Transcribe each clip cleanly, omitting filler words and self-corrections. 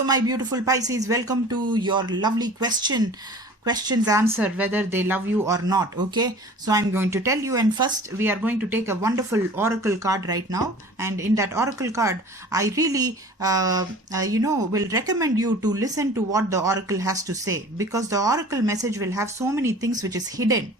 Hello, my beautiful Pisces. Welcome to your lovely questions answer whether they love you or not. Okay, so I'm going to tell you, and first we are going to take a wonderful oracle card right now, and in that oracle card I really will recommend you to listen to what the oracle has to say, because the oracle message will have so many things which is hidden.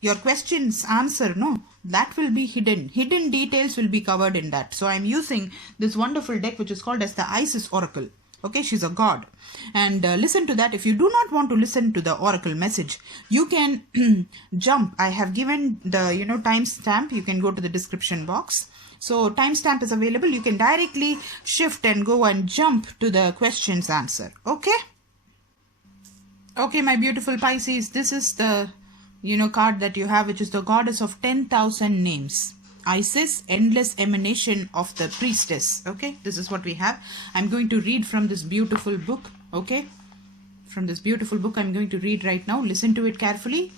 Your questions answer, no, that will be hidden details will be covered in that. So I'm using this wonderful deck which is called as the Isis Oracle. Okay, she's a god, and listen to that. If you do not want to listen to the oracle message, you can jump. I have given the timestamp. You can go to the description box. So timestamp is available. You can directly shift and go and jump to the questions answer. Okay, my beautiful Pisces, this is the card that you have, which is the goddess of 10,000 names. Isis, endless emanation of the priestess. Okay, this is what we have. I'm going to read from this beautiful book. Okay, from this beautiful book I'm going to read right now. Listen to it carefully.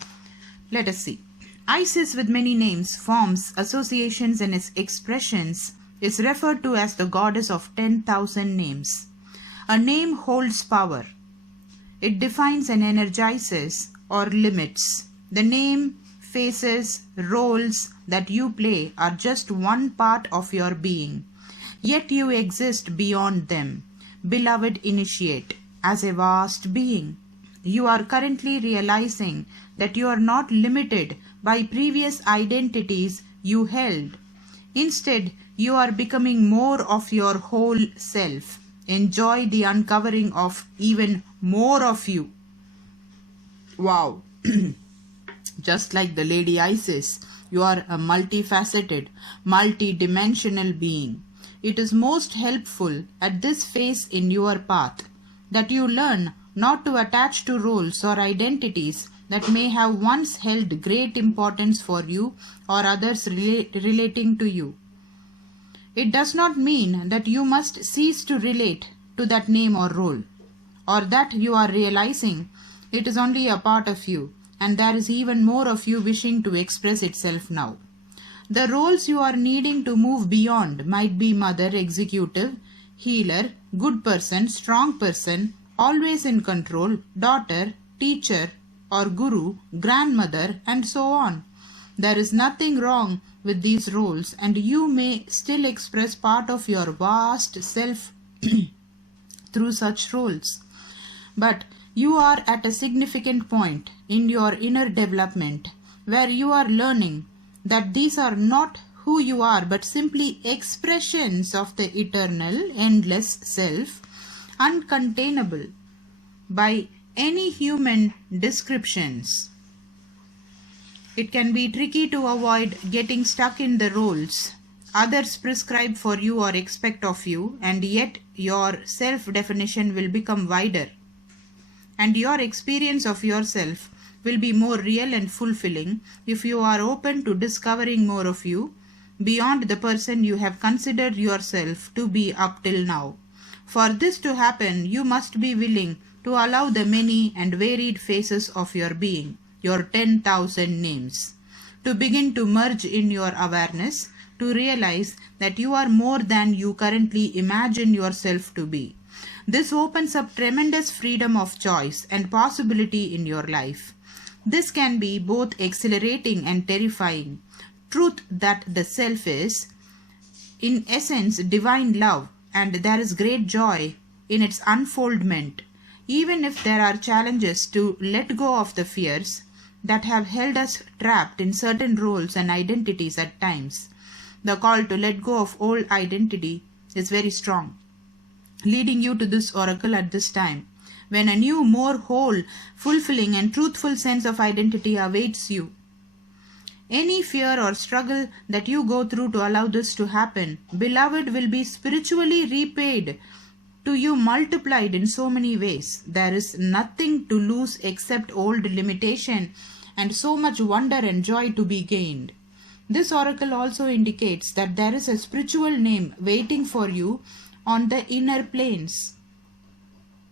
Let us see. Isis, with many names, forms, associations and its expressions, is referred to as the goddess of 10,000 names. A name holds power. It defines and energizes or limits. The name, faces, roles that you play are just one part of your being, yet you exist beyond them. Beloved initiate, as a vast being, you are currently realizing that you are not limited by previous identities you held. Instead, you are becoming more of your whole self. Enjoy the uncovering of even more of you. Wow. Just like the Lady Isis, you are a multifaceted, multi-dimensional being. It is most helpful at this phase in your path that you learn not to attach to roles or identities that may have once held great importance for you or others relating to you. It does not mean that you must cease to relate to that name or role, or that you are realizing it is only a part of you, and there is even more of you wishing to express itself now. The roles you are needing to move beyond might be mother, executive, healer, good person, strong person, always in control, daughter, teacher or guru, grandmother, and so on. There is nothing wrong with these roles, and you may still express part of your vast self through such roles. But you are at a significant point in your inner development where you are learning that these are not who you are, but simply expressions of the eternal, endless self, uncontainable by any human descriptions. It can be tricky to avoid getting stuck in the roles others prescribe for you or expect of you, and yet your self-definition will become wider, and your experience of yourself will be more real and fulfilling if you are open to discovering more of you beyond the person you have considered yourself to be up till now. For this to happen, you must be willing to allow the many and varied faces of your being, your 10,000 names, to begin to merge in your awareness, to realize that you are more than you currently imagine yourself to be. This opens up tremendous freedom of choice and possibility in your life. This can be both exhilarating and terrifying. Truth that the self is, in essence, divine love, and there is great joy in its unfoldment, even if there are challenges to let go of the fears that have held us trapped in certain roles and identities at times. The call to let go of old identity is very strong, leading you to this oracle at this time, when a new, more whole, fulfilling and truthful sense of identity awaits you. Any fear or struggle that you go through to allow this to happen, beloved, will be spiritually repaid to you, multiplied in so many ways. There is nothing to lose except old limitation, and so much wonder and joy to be gained. This oracle also indicates that there is a spiritual name waiting for you on the inner planes.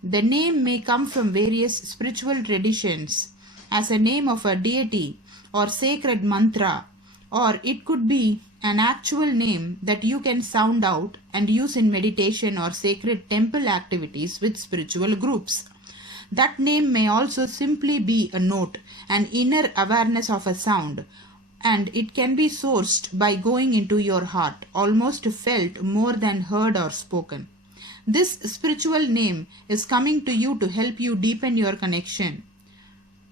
The name may come from various spiritual traditions as a name of a deity or sacred mantra, or it could be an actual name that you can sound out and use in meditation or sacred temple activities with spiritual groups. That name may also simply be a note, an inner awareness of a sound, and it can be sourced by going into your heart, almost felt more than heard or spoken. This spiritual name is coming to you to help you deepen your connection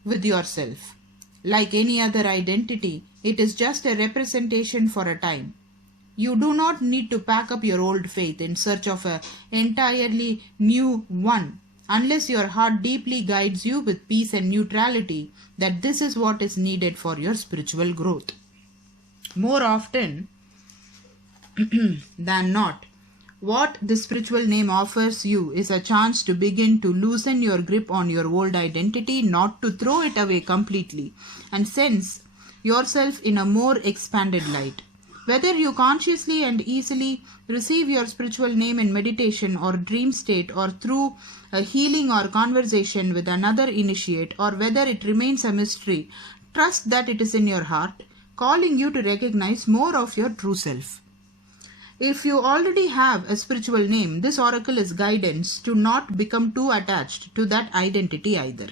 with yourself. Like any other identity, it is just a representation for a time. You do not need to pack up your old faith in search of an entirely new one, unless your heart deeply guides you with peace and neutrality that this is what is needed for your spiritual growth. More often than not, what the spiritual name offers you is a chance to begin to loosen your grip on your old identity, not to throw it away completely, and sense yourself in a more expanded light. Whether you consciously and easily receive your spiritual name in meditation or dream state, or through a healing or conversation with another initiate, or whether it remains a mystery, trust that it is in your heart, calling you to recognize more of your true self. If you already have a spiritual name, this oracle is guidance to not become too attached to that identity either.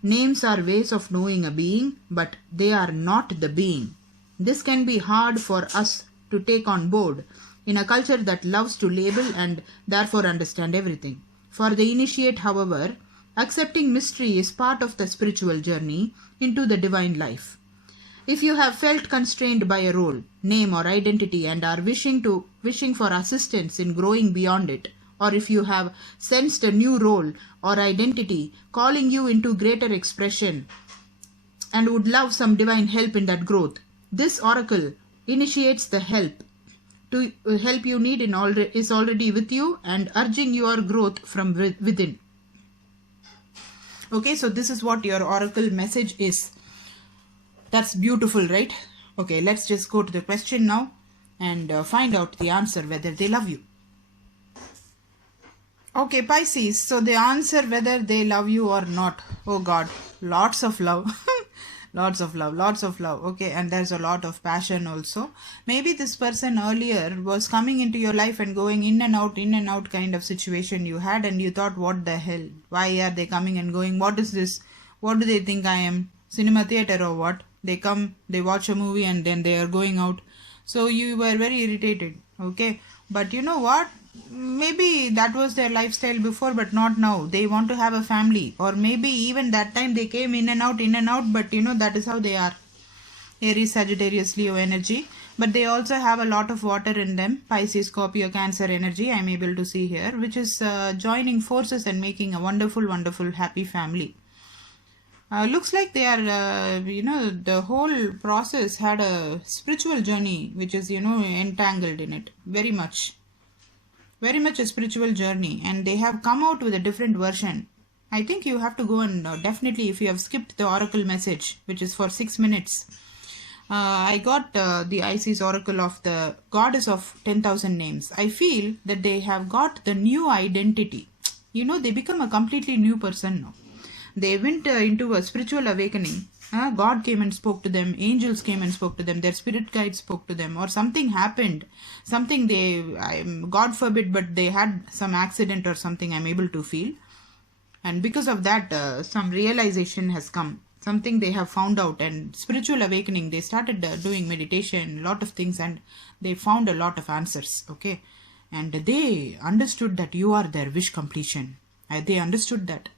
Names are ways of knowing a being, but they are not the being. This can be hard for us to take on board in a culture that loves to label and therefore understand everything. For the initiate, however, accepting mystery is part of the spiritual journey into the divine life. If you have felt constrained by a role, name or identity and are wishing for assistance in growing beyond it, or if you have sensed a new role or identity calling you into greater expression and would love some divine help in that growth, this oracle initiates the help you need is already with you and urging your growth from within. Okay, so this is what your oracle message is. That's beautiful, right? Okay, let's just go to the question now and find out the answer whether they love you. Okay, Pisces, so the answer whether they love you or not. Oh God, lots of love. Lots of love. Okay, and there's a lot of passion also. Maybe this person earlier was coming into your life and going in and out kind of situation you had, and you thought, what the hell? Why are they coming and going? What is this? What do they think I am? Cinema theater or what? They come, they watch a movie and then they are going out. So you were very irritated. Okay, but you know what? Maybe that was their lifestyle before, but not now. They want to have a family, or maybe even that time they came in and out, but you know, that is how they are. Aries, Sagittarius, Leo energy, but they also have a lot of water in them. Pisces, Scorpio, Cancer energy, I'm able to see here, which is joining forces and making a wonderful, happy family. Looks like they are, the whole process had a spiritual journey, which is, entangled in it. Very much a spiritual journey, and they have come out with a different version. I think you have to go and definitely, if you have skipped the oracle message, which is for 6 minutes, I got the Isis oracle of the goddess of 10,000 names. I feel that they have got the new identity. They become a completely new person now. They went into a spiritual awakening. God came and spoke to them, angels came and spoke to them, their spirit guides spoke to them, or something happened, God forbid, but they had some accident or something, I'm able to feel. And because of that, some realization has come, something they have found out, and spiritual awakening, they started doing meditation, a lot of things, and they found a lot of answers, okay? And they understood that you are their wish completion. They understood that.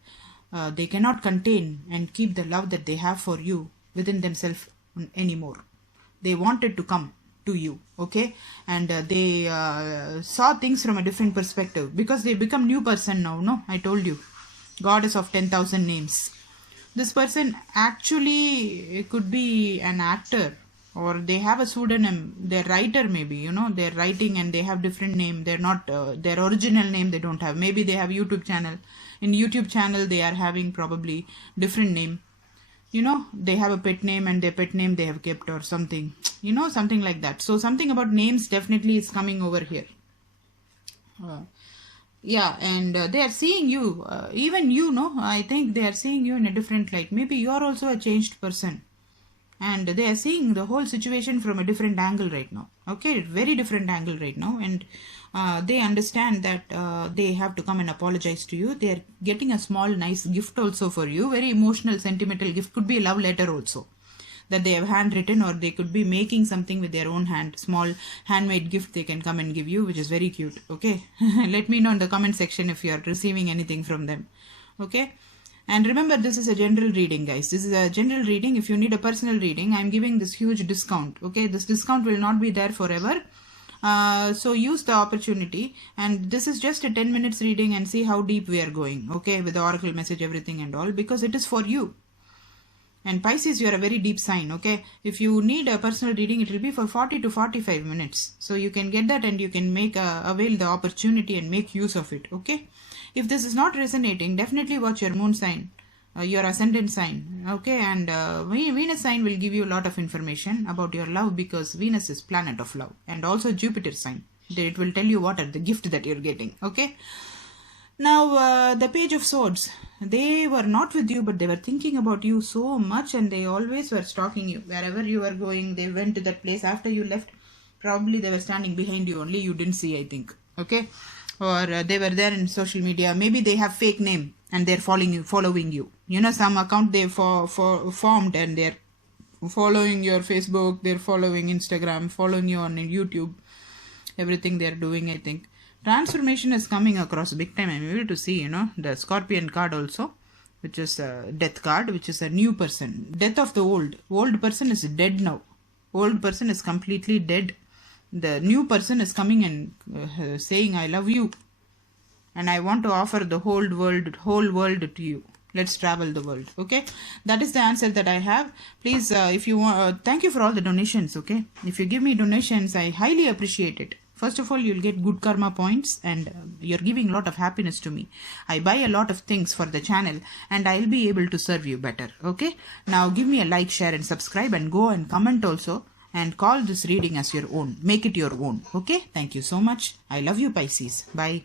They cannot contain and keep the love that they have for you within themselves anymore. They wanted to come to you, okay? And they saw things from a different perspective, because they become new person now, no? I told you. Goddess of 10,000 names. This person actually could be an actor, or they have a pseudonym. They're writer maybe, they're writing and they have different name. They're not, their original name they don't have. Maybe they have YouTube channel. In YouTube channel, they are having probably different name. They have a pet name, and their pet name they have kept or something. Something like that. So something about names definitely is coming over here. Yeah, and they are seeing you, even I think they are seeing you in a different light. Maybe you are also a changed person. and they are seeing the whole situation from a different angle right now. Okay, very different angle right now, and they understand that they have to come and apologize to you. They are getting a small nice gift also for you, very emotional sentimental gift, could be a love letter also that they have handwritten, or they could be making something with their own hand, small handmade gift they can come and give you, which is very cute. Okay, let me know in the comment section if you are receiving anything from them. Okay, and remember, this is a general reading, guys. This is a general reading. If you need a personal reading, I'm giving this huge discount. Okay, this discount will not be there forever. So use the opportunity, and this is just a 10 minutes reading, and see how deep we are going, okay, with the oracle message, everything and all, because it is for you. And Pisces, you are a very deep sign. Okay, if you need a personal reading, it will be for 40 to 45 minutes, so you can get that, and you can make avail the opportunity and make use of it. Okay, if this is not resonating, definitely watch your moon sign, your ascendant sign. Okay, and Venus sign will give you a lot of information about your love, because Venus is planet of love, and also Jupiter sign, it will tell you what are the gift that you're getting. Okay, now the Page of Swords, they were not with you, but they were thinking about you so much, and they always were stalking you wherever you were going. They went to that place after you left. Probably they were standing behind you, only you didn't see, I think. Okay, or they were there in social media. Maybe they have fake name and they're following you. You know, some account they formed, and they're following your Facebook, they're following Instagram, following you on YouTube. Everything they're doing, I think. Transformation is coming across big time. I'm able to see, you know, the Scorpion card also, which is a death card, which is a new person. Death of the old person is dead now. Old person is completely dead. The new person is coming and saying, I love you, and I want to offer the whole world to you. Let's travel the world. Okay, that is the answer that I have. Please, if you want, thank you for all the donations. Okay, if you give me donations, I highly appreciate it. First of all, you'll get good karma points, and you're giving a lot of happiness to me. I buy a lot of things for the channel, and I'll be able to serve you better. Okay, now give me a like, share and subscribe, and go and comment also, and call this reading as your own. Make it your own. Okay, thank you so much. I love you, Pisces. Bye.